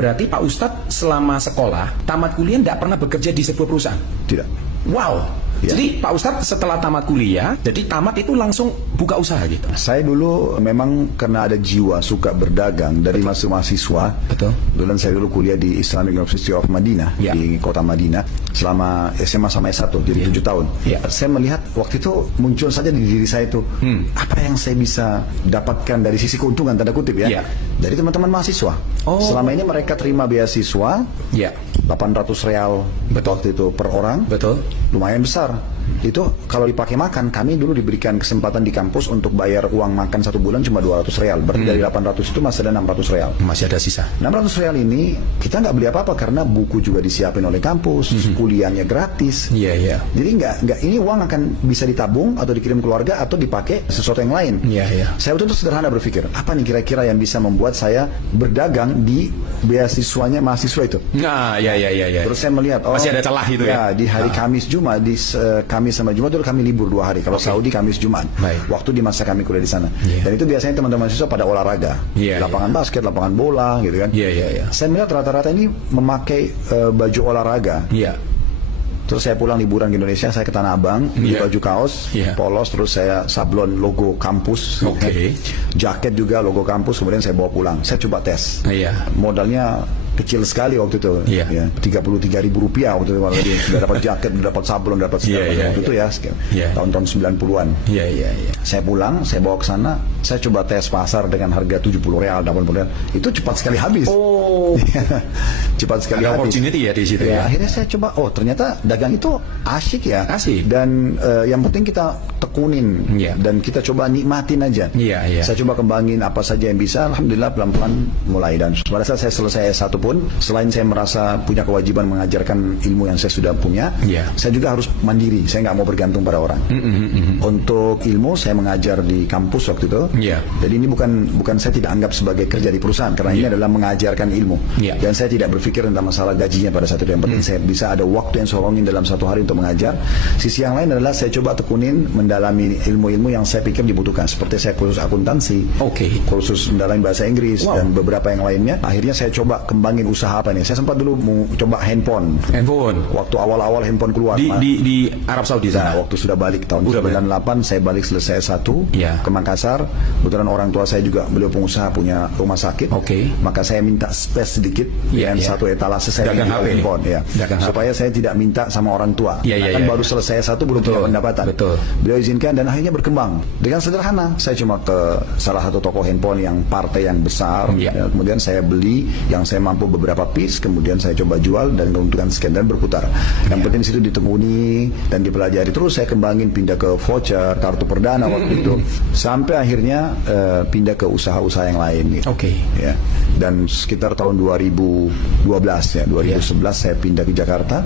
Berarti Pak Ustadz selama sekolah, tamat kuliah tidak pernah bekerja di sebuah perusahaan? Tidak. Wow. Ya. Jadi Pak Ustadz setelah tamat kuliah, jadi tamat itu langsung buka usaha gitu? Saya dulu memang karena ada jiwa suka berdagang dari masih mahasiswa. Betul. Dulu saya dulu kuliah di Islamic University of Madinah, Ya. di kota Madinah selama SMA sama S1, jadi 7 tahun. Ya. Saya melihat waktu itu muncul saja di diri saya itu apa yang saya bisa dapatkan dari sisi keuntungan tanda kutip ya, Ya. dari teman-teman mahasiswa. Oh. Selama ini mereka terima beasiswa Ya. 800 real waktu itu per orang. Betul. Lumayan besar. Itu kalau dipakai makan, kami dulu diberikan kesempatan di kampus untuk bayar uang makan 1 bulan cuma 200 real. Berarti dari 800 itu masih ada 600 real. Masih ada sisa. 600 real ini kita nggak beli apa-apa karena buku juga disiapin oleh kampus, kuliahnya gratis. Iya, iya. Jadi nggak ini uang akan bisa ditabung atau dikirim keluarga atau dipakai sesuatu yang lain. Iya, iya. Saya betul-betul sederhana berpikir, apa nih kira-kira yang bisa membuat saya berdagang di beasiswanya mahasiswa itu? Nah, ya. Terus saya melihat, Masih ada celah itu ya? di hari Kamis Jumat, di Kamis sama Jumat dulu kami libur 2 hari. Kalau Saudi Kamis Jumat. Baik. Waktu di masa kami kuliah di sana. Yeah. Dan itu biasanya teman-teman mahasiswa pada olahraga. Yeah, lapangan basket, lapangan bola gitu kan. Iya. Saya melihat rata-rata ini memakai baju olahraga. Iya. Terus saya pulang liburan ke Indonesia, saya ke Tanah Abang, beli Yeah. baju kaos, Yeah. polos, terus saya sablon logo kampus, Oke. jaket juga logo kampus, kemudian saya bawa pulang. Saya coba tes. Iya. Modalnya kecil sekali waktu itu, Iya. ya, 33.000 rupiah waktu itu, waktu sudah dapat jaket, sudah dapat sablon, dapat segala macam waktu itu ya, Iya. tahun-tahun 90-an. Iya. Saya pulang, saya bawa ke sana, saya coba tes pasar dengan harga 70 real, 80 real, itu cepat sekali habis. Oh. Cepat sekali Ada habis. opportunity ya di situ ya. Akhirnya saya coba, oh ternyata dagang itu asyik ya. Asik. Dan yang penting kita tekunin Iya. dan kita coba nikmatin aja. Iya. Saya coba kembangin apa saja yang bisa. Alhamdulillah pelan-pelan mulai, dan pada saat saya selesai S1 pun, selain saya merasa punya kewajiban mengajarkan ilmu yang saya sudah punya, Iya. saya juga harus mandiri. Saya nggak mau bergantung pada orang. Untuk ilmu saya mengajar di kampus waktu itu. Iya. Jadi ini bukan saya tidak anggap sebagai kerja di perusahaan, karena ini adalah mengajarkan ilmu. Iya. Dan saya tidak berpikir tentang masalah gajinya pada saat itu. Yang penting saya bisa ada waktu yang saya luangin dalam 1 hari untuk mengajar. Sisi yang lain adalah saya coba tekunin mendalami ilmu-ilmu yang saya pikir dibutuhkan. Seperti saya kursus akuntansi, Oke. kursus mendalami bahasa Inggris, Wow. dan beberapa yang lainnya. Akhirnya saya coba kembangin usaha apa nih. Saya sempat dulu mau coba handphone. Waktu awal-awal handphone keluar. Di Arab Saudi Nah, sana. waktu sudah balik tahun Udah 98, saya balik selesai S1 Iya. ke Makassar. Kebetulan orang tua saya juga beliau pengusaha, punya rumah sakit. Oke. Maka saya minta space sedikit Iya, dan iya. 1 etalase saya Dagang di HP. handphone ya. Dagang HP. Supaya saya tidak minta sama orang tua. Iya, Kan iya, baru iya. selesai S1 belum punya pendapatan. Betul. Beliau izinkan dan akhirnya berkembang. Dengan sederhana, saya cuma ke salah satu toko handphone yang partai yang besar. Iya. Ya, kemudian saya beli yang saya mampu beberapa piece, kemudian saya coba jual dan keuntungan sekian dan berputar. Yang penting di situ ditekuni dan dipelajari terus. Saya kembangin, pindah ke voucher, kartu perdana waktu itu, sampai akhirnya pindah ke usaha-usaha yang lain. Gitu. Oke. Ya. Dan sekitar tahun 2012 ya, 2011 saya pindah ke Jakarta.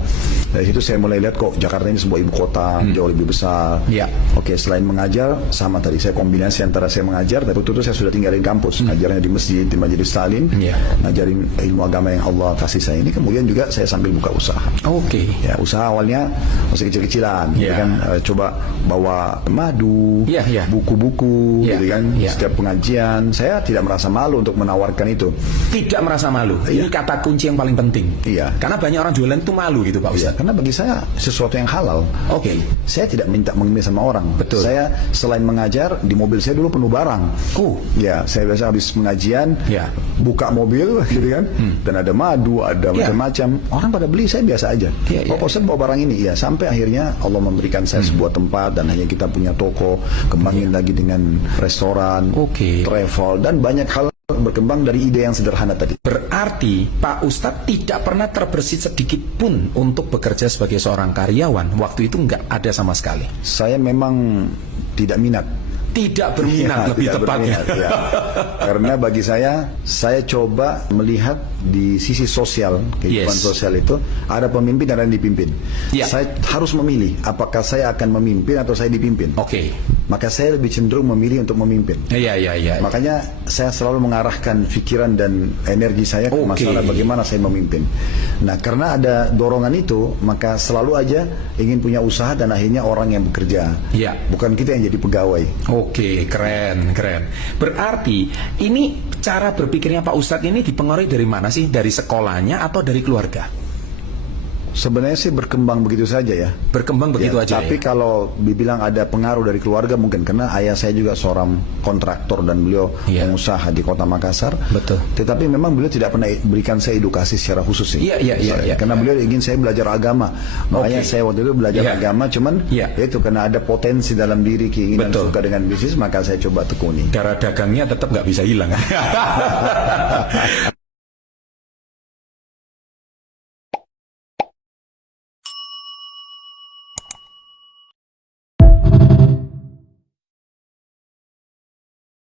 Dari situ saya mulai lihat kok Jakarta ini sebuah ibu kota jauh lebih besar. Iya. Oke, selain mengajar, sama tadi saya kombinasi antara saya mengajar, tapi waktu itu saya sudah tinggalin kampus, ngajarnya di masjid, di Majelis Stalin, Iya. ngajarin ilmu agama yang Allah kasih saya ini. Kemudian juga saya sambil buka usaha. Oke. Ya, usaha awalnya masih kecil-kecilan, gitu Iya. kan, coba bawa madu, Iya. buku-buku, Iya. gitu kan, Iya. setiap pengajian. Saya tidak merasa malu untuk menawarkan itu. Tidak merasa malu. Ini kata kunci yang paling penting. Iya. Karena banyak orang jualan itu malu gitu Pak Ya, Ustadz. karena bagi saya sesuatu yang halal. Oke. Saya tidak minta mengemis sama orang. Betul. Saya selain mengajar, di mobil saya dulu penuh barang. Ya, saya biasa habis pengajian, Ya. buka mobil, gitu kan, dan ada madu, ada Ya. macam-macam. Orang pada beli, saya biasa aja. Ya, ya. Oh, Pak Ustadz bawa barang ini, ya. Sampai akhirnya Allah memberikan saya sebuah tempat dan hanya kita punya toko, kembangin lagi dengan restoran, Oke. travel, dan banyak hal berkembang dari ide yang sederhana tadi. Berarti Pak Ustadz tidak pernah terbersit sedikit pun untuk bekerja sebagai seorang karyawan. Waktu itu nggak ada sama sekali. Saya memang tidak minat. Tidak berminat Ya, lebih tidak tepatnya. berminat, ya. Karena bagi saya coba melihat di sisi sosial, kehidupan Yes. sosial itu ada pemimpin dan ada yang dipimpin. Ya. Saya harus memilih apakah saya akan memimpin atau saya dipimpin. Oke. Maka saya lebih cenderung memilih untuk memimpin. Iya. Makanya saya selalu mengarahkan pikiran dan energi saya ke Oke. masalah bagaimana saya memimpin. Nah, karena ada dorongan itu, maka selalu aja ingin punya usaha dan akhirnya orang yang bekerja. Iya. Bukan kita yang jadi pegawai. Oke, keren. Berarti ini cara berpikirnya Pak Ustadz ini dipengaruhi dari mana sih? Dari sekolahnya atau dari keluarga? Sebenarnya sih berkembang begitu saja ya. Berkembang begitu aja Tapi ya? kalau dibilang ada pengaruh dari keluarga mungkin, karena ayah saya juga seorang kontraktor dan beliau Iya. pengusaha di kota Makassar. Betul. Tetapi memang beliau tidak pernah berikan saya edukasi secara khusus sih. Iya. Karena beliau ingin saya belajar agama. Makanya Oke. saya waktu itu belajar Iya. agama, cuman Iya. ya itu karena ada potensi dalam diri, keinginan Betul. suka dengan bisnis, maka saya coba tekuni. Darah dagangnya tetap nggak bisa hilang.